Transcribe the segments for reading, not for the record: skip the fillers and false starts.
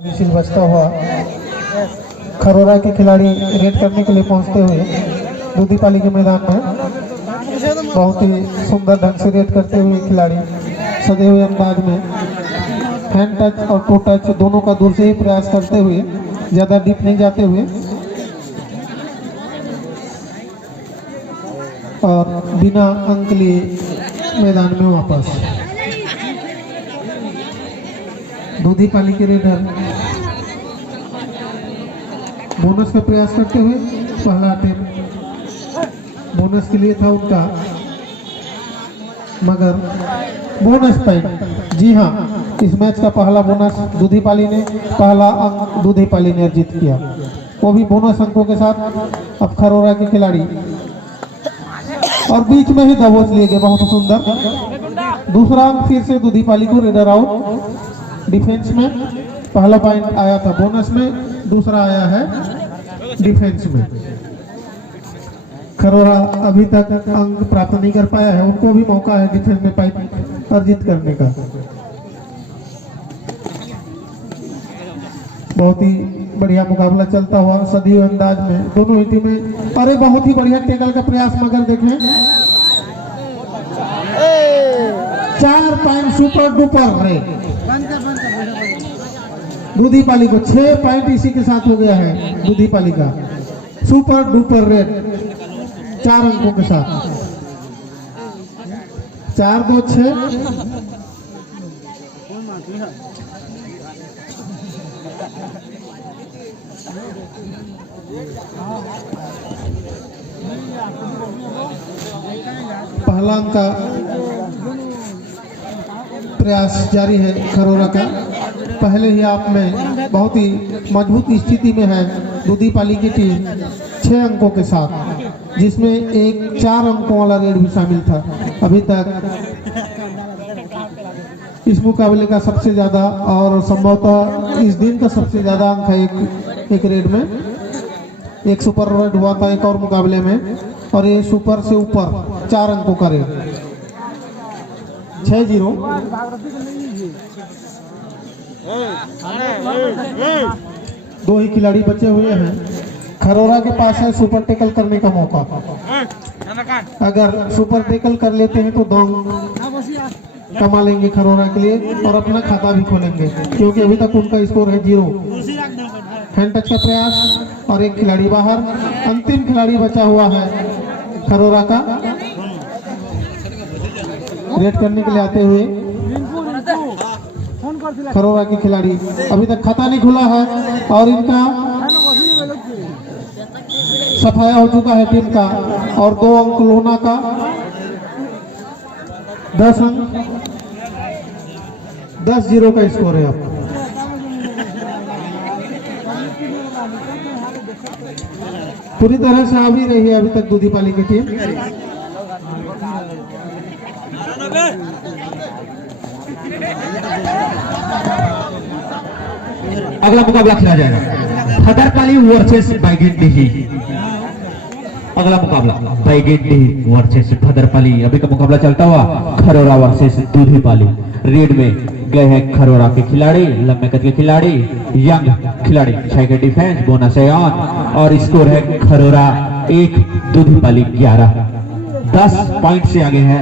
Missile बजता हुआ खरोरा के खिलाड़ी रेड करने के लिए पहुंचते हुए दूधीपाली के मैदान में बहुत ही सुंदर ढंग से रेड करते हुए खिलाड़ी सजे हुए अंदाज में हैंड टच और टू टच दोनों का दूर से ही प्रयास करते हुए, ज़्यादा डीप नहीं जाते हुए और बिना अंक लिए मैदान में वापस। दूधीपाली के रेडर बोनस का प्रयास करते हुए पहला अटेम्प्ट बोनस के लिए था उनका, मगर बोनस पॉइंट, जी हाँ, इस मैच का पहला बोनस दूधीपाली ने, पहला अंक दूधीपाली ने अर्जित किया, वो भी बोनस अंकों के साथ। अब खरोरा के खिलाड़ी और बीच में ही दबोच लिए गए, बहुत सुंदर। दूसरा अंक फिर से दूधीपाली को, रेडर आउट। डिफेंस में पहला पॉइंट आया था बोनस में, दूसरा आया है डिफेंस में। खरोरा अभी तक अंक प्राप्त नहीं कर पाया है, उनको भी मौका है डिफेंस में पॉइंट अर्जित करने का। बहुत ही बढ़िया मुकाबला चलता हुआ सदी अंदाज में दोनों ही टीमें। अरे बहुत ही बढ़िया टेकल का प्रयास, मगर देखें 4 पॉइंट सुपर डुपर रेड। दूधीपाली को 6 पॉइंट इसी के साथ हो गया है। दूधीपाली का सुपर डुपर रेड 4 अंकों के साथ, 4-2-6। पहला अंक का प्रयास जारी है खरोरा का। पहले ही आप में बहुत ही मजबूत स्थिति में है दूधीपाली की टीम 6 अंकों के साथ, जिसमें एक 4 अंकों वाला रेड भी शामिल था। अभी तक इस मुकाबले का सबसे ज्यादा और संभवतः इस दिन का सबसे ज्यादा अंक है एक रेड में। एक सुपर रेड हुआ था एक और मुकाबले में, और ये सुपर से ऊपर 4 अंकों का रेड। 6-0। 2 ही खिलाड़ी बचे हुए हैं। खरोरा के पास है सुपर टेकल करने का मौका। अगर सुपर टेकल कर लेते हैं तो 2 कमा लेंगे खरोरा के लिए और अपना खाता भी खोलेंगे, क्योंकि अभी तक उनका स्कोर है 0। हैंड टच का प्रयास और एक खिलाड़ी बाहर। अंतिम खिलाड़ी बचा हुआ है खरोरा का रेड करने के लिए आते हुए। खरोरा के खिलाड़ी अभी तक खाता नहीं खुला है और इनका सफाया हो चुका है टीम का, और 2 अंक लोना का। 10 अंक, 10-0 का स्कोर है। अब पूरी तरह से आ भी रही है अभी तक दूधीपाली की टीम। अगला मुकाबला खेला जाएगा भदरपाली वर्सेस बैगेंडी। अगला मुकाबला बैगेंडी वर्सेस भदरपाली। अभी का मुकाबला चलता हुआ खरोरा वर्सेस दूधीपाली। रेड में गए हैं खरोरा के खिलाड़ी, लंबे कद के खिलाड़ी, यंग खिलाड़ी। 6 के डिफेंस, बोनस है ऑन, और स्कोर है खरोरा 1, दूधीपाली 11। 10 पॉइंट से आगे है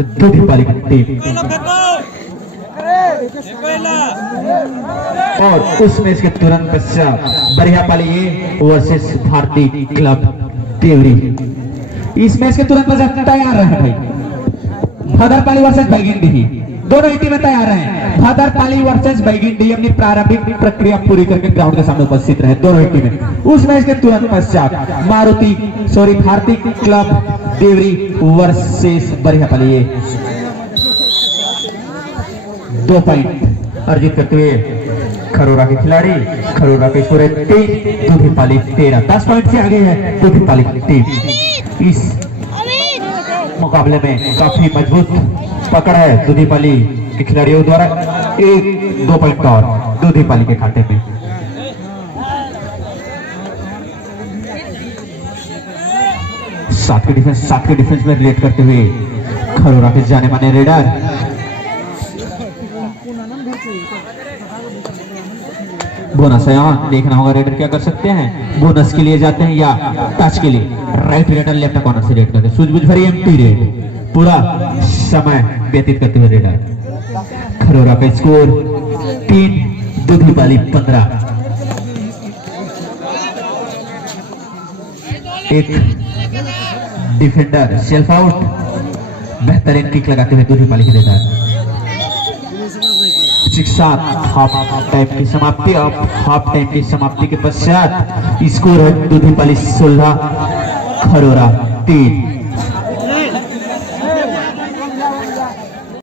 दूधीपाली की टीम। और उस मैच के तुरंत पश्चात बरियापाली वर्सेस भारतीय क्लब देवरी। इस मैच के तुरंत पश्चात तैयार रहे भाई। भदरपाली वर्सेस बैगेंडी, दोनों ही टीमें तैयार हैं। भदरपाली वर्सेस बैगेंडी अपनी प्रारंभिक प्रक्रिया पूरी करके ग्राउंड के सामने उपस्थित रहे दोनों ही टीमें। उस मैच के तुरंत पश्चात भारतीय क्लब देवरी वर्सेस बरियापाली 2 पॉइंट अर्जित करते हुए खरोरा के खिलाड़ी। खरोरा के स्कोर 3, दूधीपाली 13। 10 पॉइंट से आगे है दूधीपाली की टीम। इस मुकाबले में काफी मजबूत पकड़ है दूधीपाली के खिलाड़ियों द्वारा। 1-2 पॉइंट और दूधीपाली के खाते में। सात के डिफेंस में रिलेट करते हुए खरोरा के जाने माने रेडर बोनस है यहाँ देखना होगा रेडर क्या कर सकते हैं, बोनस के लिए जाते हैं या टच के लिए। राइट रेडर लेफ्ट कॉर्नर से रेड करते हैं, सूझबूझ भरी एम्प्टी रेड, पूरा समय व्यतीत करते हुए रेडर। खरोरा का स्कोर 3, दुधीपाली 15। एक डिफेंडर सेल्फ आउट, बेहतरीन किक लगाते हुए दुधीपाली के रेडर। 6-7 हाफ टाइम की समाप्ति। अब हाफ टाइम की समाप्ति के पश्चात स्कोर है दुधीपाली 16, खरोरा 3।